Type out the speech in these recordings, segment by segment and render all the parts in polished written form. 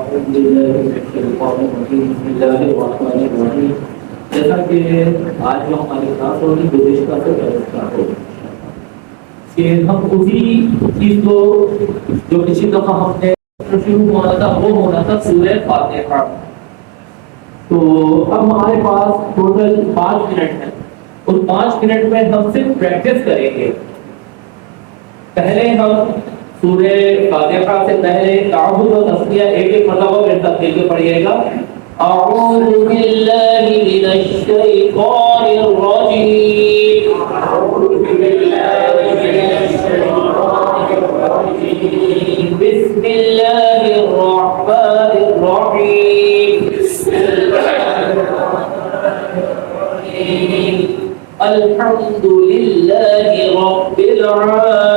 اعوذ باللہ من الشیطان الرجیم بسم اللہ الرحمن الرحیم. جیسا کہ آج جو ہماری کلاس ہوگی گزشتہ سے اسٹارٹ ہوگی کہ ہم اسی چیز کو جو پچھلی دفعہ ہم نے شروع ہونا تھا وہ ہونا تھا سورہ فاتحہ. تو اب ہمارے پاس ٹوٹل 5 منٹ ہے. اس 5 منٹ میں ہم صرف پریکٹس کریں گے. پہلے ہم سورہ فاتحہ سے پہلے تعوذ و تسمیہ ایک مرتبہ میرے ساتھ مل کے پڑھیے گا. اعوذ باللہ من الشیطان الرجیم. اعوذ باللہ من الشیطان الرجیم. بسم اللہ الرحمن الرحیم. بسم اللہ الرحمن الرحیم. الحمد للہ رب العالمین.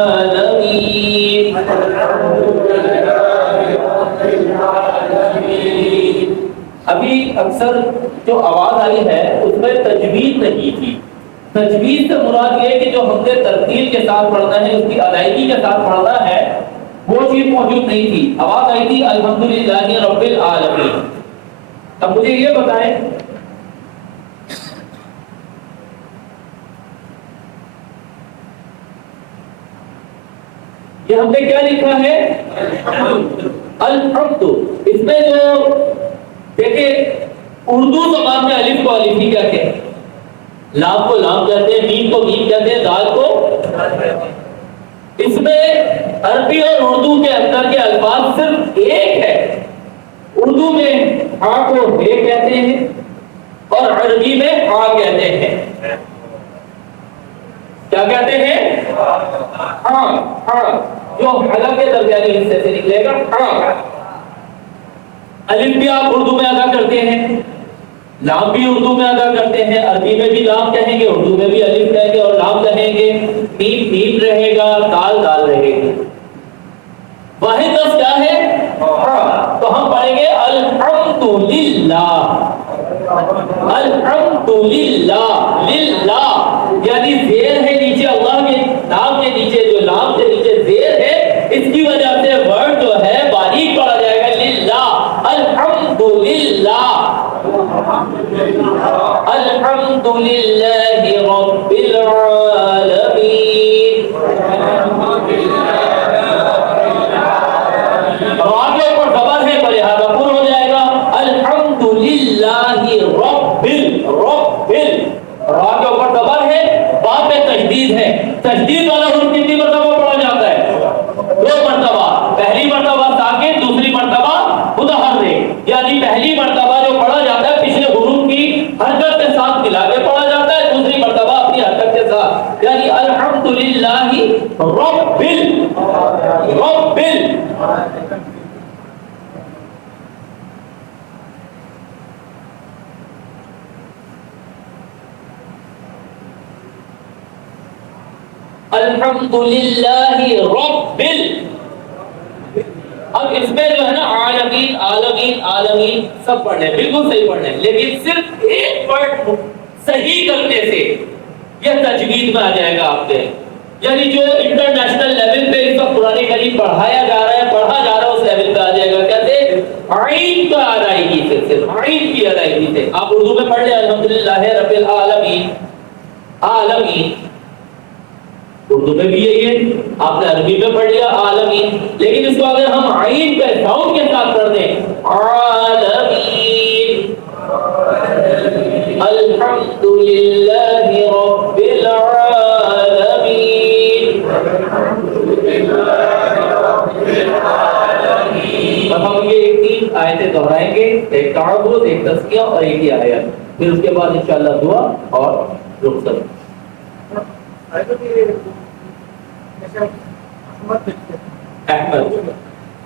ابھی اکثر جو آواز آئی ہے اس میں تجوید نہیں تھی. تجوید سے مراد یہ کہ جو ہم نے ترتیل کے ساتھ پڑھنا ہے اس کی ادائیگی کے ساتھ پڑھنا ہے وہ چیز موجود نہیں تھی. آواز آئی تھی الحمدللہ رب العالمین. اب مجھے یہ بتائیں یہ ہم نے کیا لکھا ہے الحمد. اس میں جو دیکھیں اردو زبان میں الف کو الف ہی کہتے ہیں, لام کو لام کہتے ہیں, میم کو میم کہتے ہیں, دال کو. اس میں عربی اور اردو کے اندر کے الفاظ صرف ایک ہے. اردو میں ہا کو ہے کہتے ہیں اور عربی میں ہا کہتے ہیں. کیا کہتے ہیں؟ ہاں ہاں, جو حلق کے درمیانی حصے سے نکلے گا ہاں. الف بھی آپ اردو میں ادا کرتے ہیں, لام بھی اردو میں ادا کرتے ہیں. عربی میں بھی لام کہیں گے, اردو میں بھی الف کہیں گے اور لام کہیں گے. میم میم رہے گا, دال دال رہے گی. واحد لفظ کیا ہے؟ ہاں. تو ہم پڑھیں گے الحمدللہ. الحمدللہ. للہ یعنی زیر ہے نیچے, اللہ کے نام کے نیچے جو لام کے نیچے زیر ہے, اس کی وجہ سے ورڈ جو ہے باریک پڑھا جائے گا للہ. الحمدللہ. الحمدللہ رب العالمین. را کے اوپر زبر ہے تو لہذا پر ہو جائے گا الحمدللہ رب را کے اوپر زبر ہے, با پہ تشدید ہے. تشدید والا حرف کتنی مرتبہ پڑھا جاتا ہے؟ 2 مرتبہ. پہلی مرتبہ ساکن, دوسری مرتبہ متحرک. یعنی پہلی مرتبہ جو پڑھا جاتا ہے پچھلے حروف کی حرکت کے ساتھ ملا کے پڑھا جاتا ہے, دوسری مرتبہ اپنی حرکت کے ساتھ. یعنی الحمدللہ رب الحمدللہ رب. اب اس میں جو ہے نا عالمین عالمین عالمین سب پڑھنے بالکل صحیح پڑھنے, لیکن صرف ایک ورڈ صحیح کرنے سے یہ تجوید میں آ جائے گا آپ کے. یعنی جو انٹرنیشنل لیول پہ اس وقت قرآن کریم پڑھایا جا رہا ہے, پڑھا جا رہا ہے, اس لیول پہ آ جائے گا. کہتے عین کا ادائیگی سے, صرف عین کی ادائیگی سے. آپ اردو میں پڑھ لیں الحمدللہ رب العالمین. عالمین اردو میں بھی یہی ہے, آپ نے عربی میں پڑھ لیا عالمین. لیکن اس کو اگر ہم عین پہ ساؤنڈ کے ساتھ پڑھ دیں عالمین. الحمدللہ رب العالمین. اب ہم یہ 3 آیتیں دہرائیں گے, ایک تعوذ, ایک تزکیہ اور ایک یہ آیت. پھر اس کے بعد انشاءاللہ دعا اور رخصت. احمد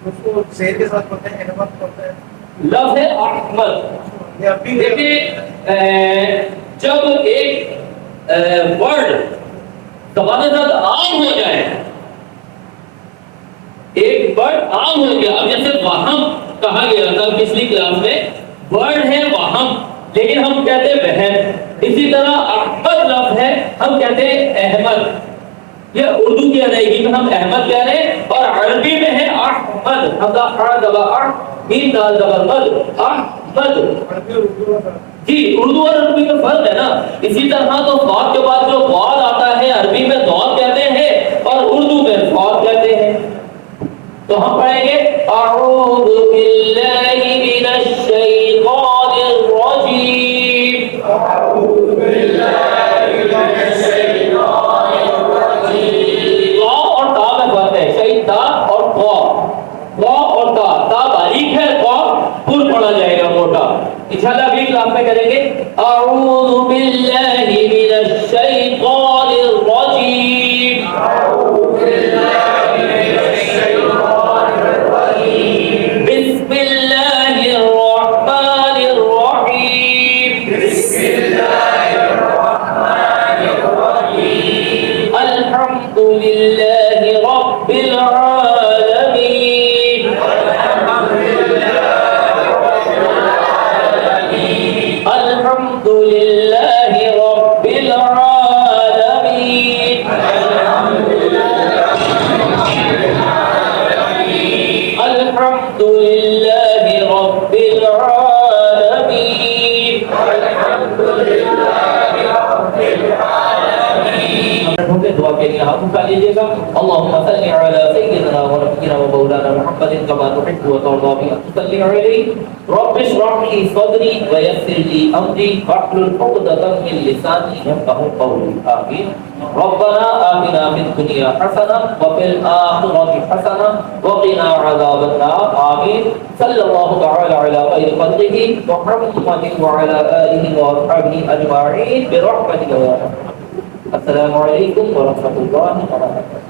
اس کو شیر کے ساتھ پڑھتے ہیں, احمد پڑھتے ہیں. لفظ ہے احمد. دیکھیں جب ایک ورڈ زبان کے ساتھ عام ہو جائے, ایک ورڈ عام ہو گیا. اب جیسے وہم کہا گیا تھا پچھلی کلاس میں, ورڈ ہے وہم لیکن ہم کہتے ہیں وہم. اسی طرح احمد لفظ ہے, ہم کہتے ہیں احمد. یہ اردو کی ادائیگی میں ہم احمد کہہ رہے ہیں اور عربی میں ہے احمد، حمزہ ا دبا ا میم دال زبر مد احمد. جی اردو اور عربی میں فرق ہے نا. اسی طرح تو ضاد کے بعد جو ضاد آتا ہے عربی میں ضاد کہتے ہیں اور اردو میں ضاد کہتے ہیں. تو ہم پڑھیں گے اعوذ باللہ من الشیطان الرجیم. اعوذ باللہ من الشیطان الرجیم. تا اور تا میں فرق ہے. شیطان اور تا، تا اور تا، تا باریک ہے، تا پر پڑھا جائے گا موٹا. انشاءاللہ اگلی کلاس میں کریں گے اعوذ باللہ من الشیطان الرجیم. اعوذ باللہ من الشیطان الرجیم. بسم اللہ الرحمن الرحیم. بسم اللہ الرحمن الرحیم. الحمد للہ رب العالمین. الحمد للہ رب العالمین. الحمد للہ رب العالمین. دعا کے لیے ہاتھ اٹھا لیجیے گا. اللهم صل على سيدنا ونبينا ومولانا محمد كما تحب وترضى بأن تصلي عليه. رب اشرح لي صدري ويسر لي أمري واحلل عقدة من لساني يفقهوا قولي. آمين. ربنا آتنا في الدنيا حسنة وفي الآخرة حسنة وقنا عذاب النار. آمين. صلى الله تعالى على خير خلقه محمد وعلى آله وأصحابه أجمعين برحمتك يا رب. السلام علیکم ورحمۃ اللہ وبرکاتہ.